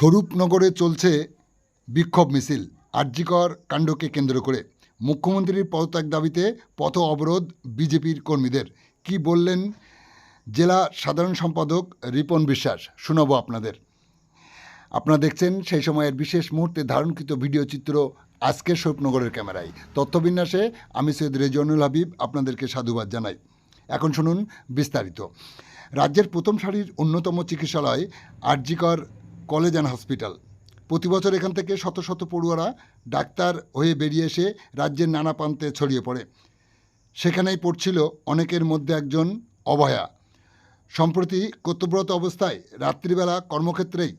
স্বরূপনগরে চলছে বিক্ষোভ মিছিল আরজিকর কাণ্ডকে কেন্দ্র করে। মুখ্যমন্ত্রীর পদত্যাগ দাবিতে পথ অবরোধ বিজেপির কর্মীদের। কি বললেন জেলা সাধারণ সম্পাদক রিপন বিশ্বাস, শোনাবো আপনাদের। আপনারা দেখছেন সেই সময়ের বিশেষ মুহূর্তে ধারণকৃত ভিডিও চিত্র আজকের স্বরূপনগরের ক্যামেরায়। তথ্যবিন্যাসে আমি সৈয়দ রেজওয়ানুল হাবিব আপনাদেরকে সাধুবাদ জানাই। এখন শুনুন বিস্তারিত। রাজ্যের প্রথম সারির অন্যতম চিকিৎসালয় আরজিকর কলেজ অ্যান্ড হসপিটাল। প্রতি বছর এখান থেকে শত শত পড়ুয়ারা ডাক্তার হয়ে বেরিয়ে এসে রাজ্যের নানা প্রান্তে ছড়িয়ে পড়ে। সেখানেই পড়ছিল অনেকের মধ্যে একজন অভয়া। সম্প্রতি কর্তব্যরত অবস্থায় রাত্রিবেলা কর্মক্ষেত্রেই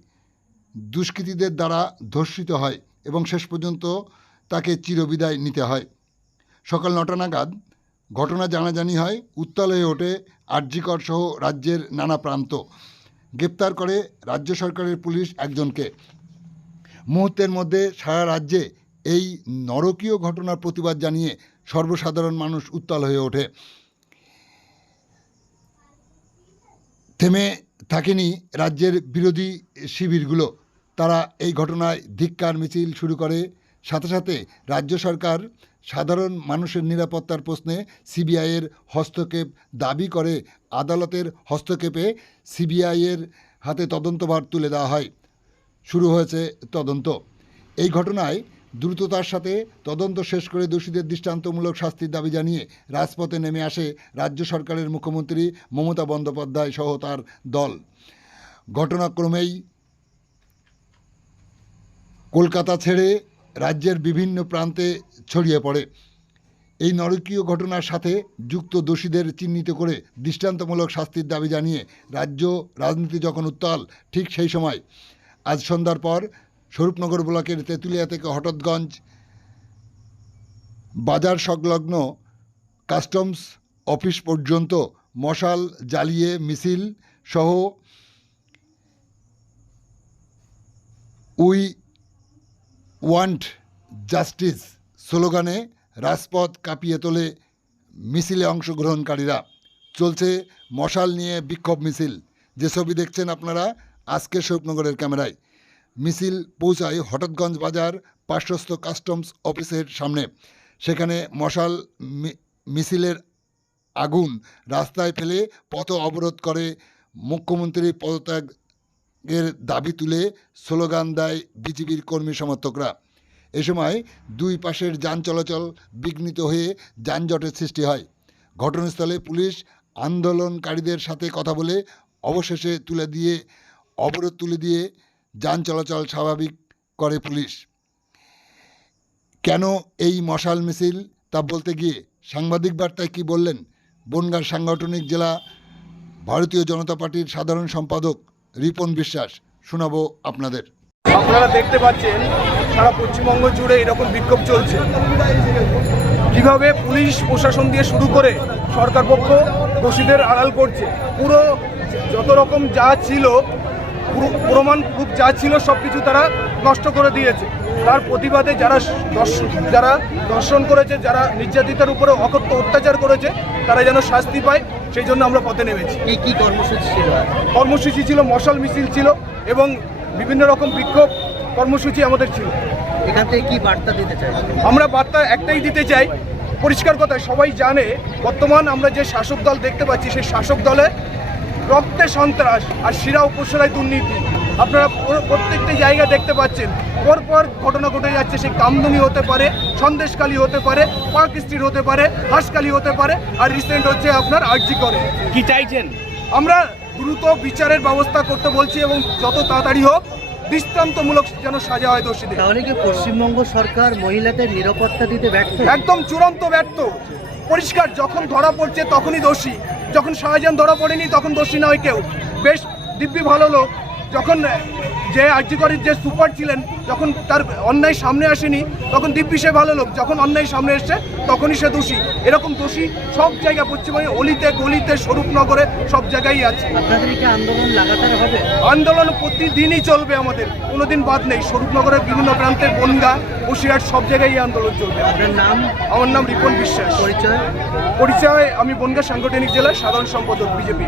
দুষ্কৃতীদের দ্বারা ধর্ষিত হয় এবং শেষ পর্যন্ত তাকে চিরবিদায় নিতে হয়। সকাল 9টা নাগাদ ঘটনা জানাজানি হয়, উত্তাল হয়ে ওঠে আরজিকর সহ রাজ্যের নানা প্রান্ত। গ্রেপ্তার করে রাজ্য সরকারের পুলিশ একজনকে। মুহূর্তের মধ্যে সারা রাজ্যে এই নরকীয় ঘটনার প্রতিবাদ জানিয়ে সর্বসাধারণ মানুষ উত্তাল হয়ে ওঠে। থেমে থাকেনি রাজ্যের বিরোধী শিবিরগুলো। তারা এই ঘটনায় ধিক্কার মিছিল শুরু করে। সাথে সাথে রাজ্য সরকার সাধারণ মানুষের নিরাপত্তার প্রশ্নে সিবিআইয়ের হস্তক্ষেপ দাবি করে। আদালতের হস্তক্ষেপে সিবিআইয়ের হাতে তদন্তভার তুলে দেওয়া হয়। শুরু হয়েছে তদন্ত। এই ঘটনায় দ্রুততার সাথে তদন্ত শেষ করে দোষীদের দৃষ্টান্তমূলক শাস্তির দাবি জানিয়ে রাজপথে নেমে আসে রাজ্য সরকারের মুখ্যমন্ত্রী মমতা বন্দ্যোপাধ্যায় সহ তার দল। ঘটনাক্রমেই কলকাতা ছেড়ে রাজ্যের বিভিন্ন প্রান্তে ছড়িয়ে পড়ে। এই নরকীয় ঘটনার সাথে যুক্ত দোষীদের চিহ্নিত করে দৃষ্টান্তমূলক শাস্তির দাবি জানিয়ে রাজ্য রাজনীতি যখন উত্তাল, ঠিক সেই সময় আজ সন্ধ্যার পর স্বরূপনগর ব্লকের তেঁতুলিয়া থেকে হঠাৎগঞ্জ বাজার সংলগ্ন কাস্টমস অফিস পর্যন্ত মশাল জ্বালিয়ে মিছিল সহ উই ওয়ান্ট জাস্টিস স্লোগানে রাজপথ কাঁপিয়ে তোলে মিছিলে অংশগ্রহণকারীরা। চলছে মশাল নিয়ে বিক্ষোভ মিছিল। যে ছবি দেখছেন আপনারা আজকের স্বরূপনগরের ক্যামেরায়। মিছিল পৌঁছায় হঠাৎগঞ্জ বাজার পার্শ্বস্থ কাস্টমস অফিসের সামনে। সেখানে মশাল মিছিলের আগুন রাস্তায় ফেলে পথ অবরোধ করে। মুখ্যমন্ত্রীর পদত্যাগের দাবি তুলে স্লোগান দেয় বিজেপির কর্মী সমর্থকরা। এ সময় দুই পাশের যান চলাচল বিঘ্নিত হয়ে যানজটের সৃষ্টি হয়। ঘটনাস্থলে পুলিশ আন্দোলনকারীদের সাথে কথা বলে অবশেষে অবরোধ তুলে দিয়ে যান চলাচল স্বাভাবিক করে পুলিশ। কেন এই মশাল মিছিল তা বলতে গিয়ে সাংবাদিক বার্তায় কি বললেন বনগাঁ সাংগঠনিক জেলা ভারতীয় জনতা পার্টির সাধারণ সম্পাদক রিপন বিশ্বাস, শোনাবো আপনাদের। আপনারা দেখতে পাচ্ছেন সারা পশ্চিমবঙ্গ জুড়ে এরকম বিক্ষোভ চলছে। কিভাবে পুলিশ প্রশাসন দিয়ে শুরু করে সরকার পক্ষ দোষীদের আড়াল করছে। পুরো যত রকম যা ছিল, প্রমাণ প্রুফ যা ছিল সব কিছু তারা নষ্ট করে দিয়েছে। তার প্রতিবাদে যারা দর্শন করেছে, যারা নির্যাতিতার উপরে অকথ্য অত্যাচার করেছে, তারা যেন শাস্তি পায়, সেই জন্য আমরা পথে নেমেছি। কি কর্মসূচি ছিল? কর্মসূচি ছিল মশাল মিছিল ছিল এবং বিভিন্ন রকম বিক্ষোভ কর্মসূচি আমাদের ছিল। এখান থেকে কি বার্তা দিতে চাই? আমরা বার্তা একটাই দিতে চাই, পরিষ্কার কথায় সবাই জানে বর্তমান আমরা যে শাসক দল দেখতে পাচ্ছি, সেই শাসক দলে রক্তে সন্ত্রাস আর শিরা উপশিরায় দুর্নীতি। আপনারা প্রত্যেকটা জায়গা দেখতে পাচ্ছেন, পরপর ঘটনা ঘটে যাচ্ছে। সে কামদুনি হতে পারে, সন্দেশকালী হতে পারে, পাক স্ট্রিট হতে পারে, হাঁসকালী হতে পারে, আর রিসেন্ট হচ্ছে আপনার আরজি করে। কি চাইছেন? আমরা দ্রুত বিচারের ব্যবস্থা করতে বলছি এবং যত তাড়াতাড়ি হোক দৃষ্টান্তমূলক যেন সাজা হয় দোষীদের। তাহলে কি পশ্চিমবঙ্গ সরকার মহিলাদের নিরাপত্তা দিতে ব্যর্থ? একদম চূড়ান্ত ব্যর্থ। পরিষ্কার, যখন ধরা পড়ছে তখনই দোষী। যখন শাহজাহান ধরা পড়েনি তখন দোষী নয় কেউ। বেশ দিব্যি ভালো লোক। যখন যে আরজিকরের যে সুপার ছিলেন, যখন তার অন্যায় সামনে আসেনি তখন দিব্যি সে ভালো লোক। যখন অন্যায় সামনে এসছে তখনই সে দোষী। এরকম দোষী সব জায়গায় পশ্চিমবঙ্গে অলিতে গলিতে স্বরূপনগরে সব জায়গায় আছে। আপনাদের কি আন্দোলন লাগাতার হবে? আন্দোলন প্রতিদিনই চলবে আমাদের, কোনোদিন বাদ নেই। স্বরূপনগরের বিভিন্ন প্রান্তে, বনগাঁ, বসিরহাট সব জায়গায় এই আন্দোলন চলবে। আপনার নাম? আমার নাম রিপন বিশ্বাস। পরিচয়? আমি বনগাঁ সাংগঠনিক জেলার সাধারণ সম্পাদক বিজেপি।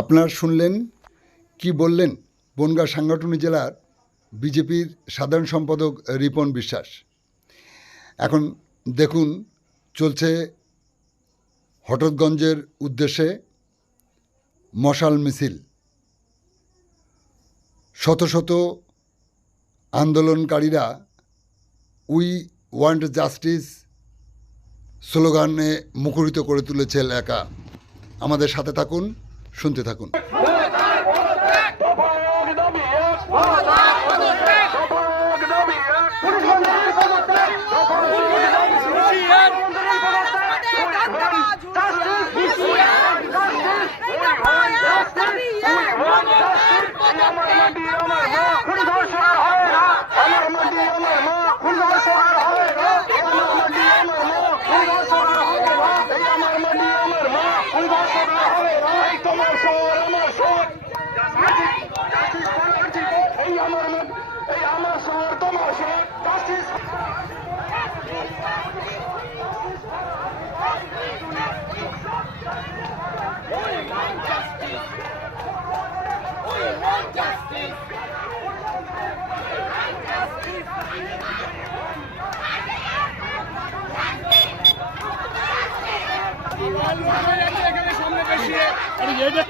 আপনারা শুনলেন কি বললেন বনগাঁ সাংগঠনিক জেলার বিজেপির সাধারণ সম্পাদক রিপন বিশ্বাস। এখন দেখুন চলছে হঠাৎগঞ্জের উদ্দেশ্যে মশাল মিছিল। শত শত আন্দোলনকারীরা উই ওয়ান্ট জাস্টিস স্লোগানে মুখরিত করে তুলেছে এলাকা। আমাদের সাথে থাকুন, শুনতে থাকুন।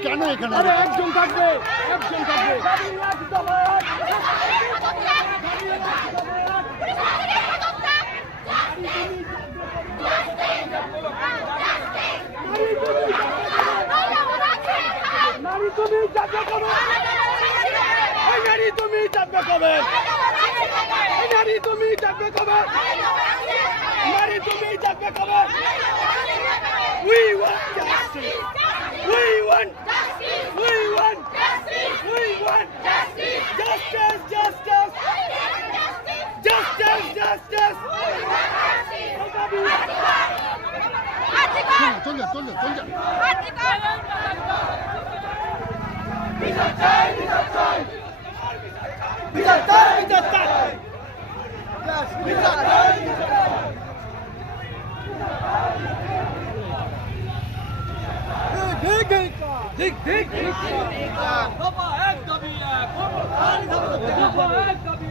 কেন এখানে একজন থাকবে, একজন থাকবে। নারী তুমি যাবে কবে? নারী তুমি যাবে কবে? নারী তুমি যাবে কবে? নারী তুমি যাবে কবে? We want justice. We want justice. We want justice. We want justice. Justice, justice. Justice, justice. চল যা, চল যা, চল যা। বিচার চাই, বিচার চাই। বিচার চাই, বিচার চাই। বিচার চাই, বিচার চাই। ঠিক ঠিক বাবা এক দাবি এক বাবা এক দাবি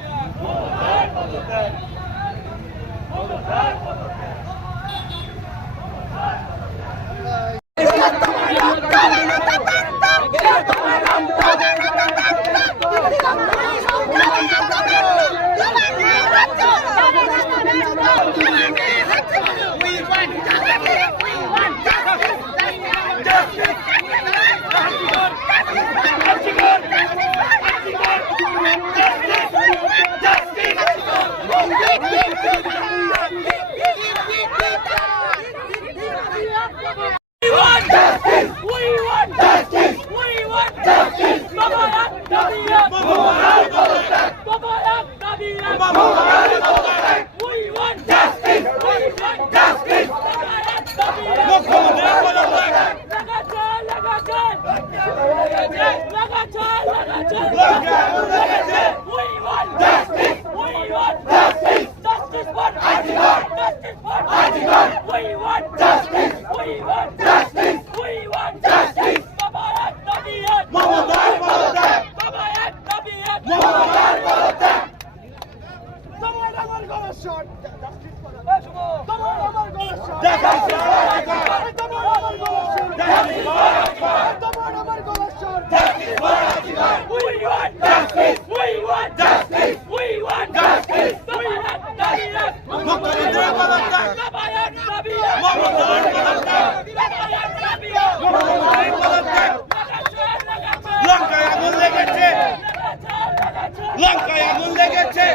লঙ্কায় আগুন লেগেছে।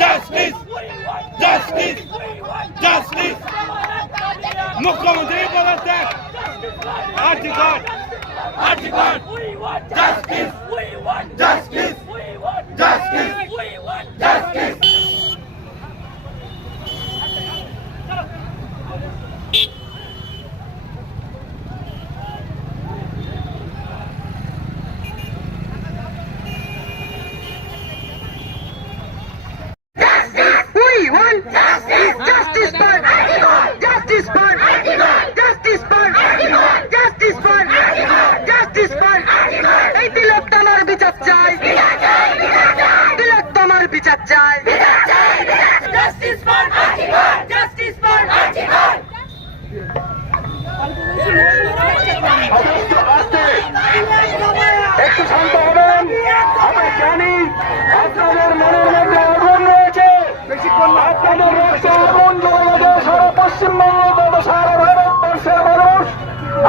Justice, justice, justice. মুখ্যমন্ত্রীর পদত্যাগ। Article, article. Justice, justice, justice, justice. Justice for Justice for Archibald! Justice for Archibald! একটু শান্ত হবেন। আমি জানি আপনাদের মনের মধ্যে আগুন রয়েছে, আপনাদের রক্তে আগুন জ্বলে গেছে সারা পশ্চিমবঙ্গ তথা সারা ভারতবর্ষের মানুষ।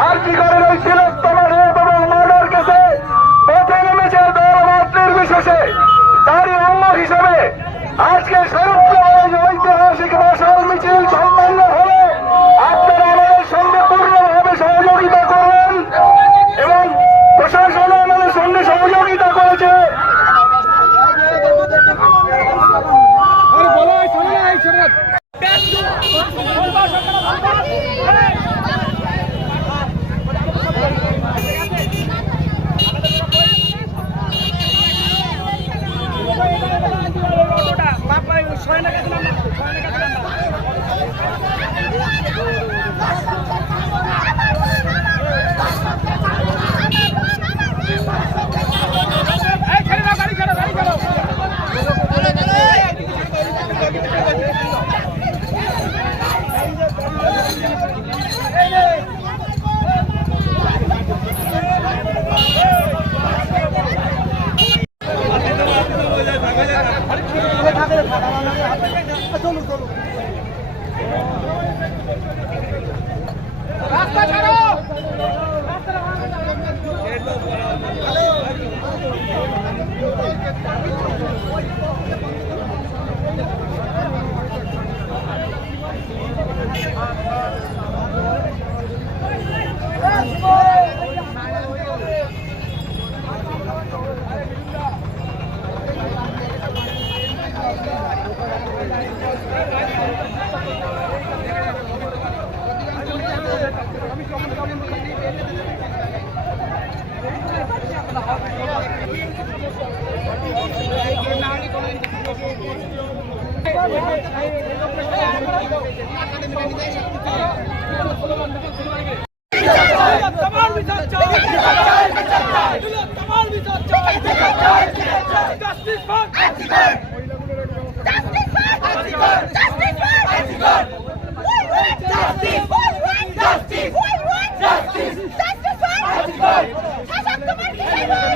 আর কি করে ওই তিলোত্তমা রেপ এবং মার্ডার কেসে পথে নেমেছে দলমত নির্বিশেষে। তারই অঙ্গ হিসেবে আজকে ঐতিহাসিক মশাল মিছিল সম্পন্ন হলে আপনারা আমাদের সঙ্গে পূর্ণভাবে সহযোগিতা করবেন এবং প্রশাসন আমাদের সঙ্গে সহযোগিতা করেছে। Justice for Archibald! Justice for Archibald! Justice for Archibald! We want justice! We want justice! We want justice! Justice for Archibald! শাসক তোমার কি চাই?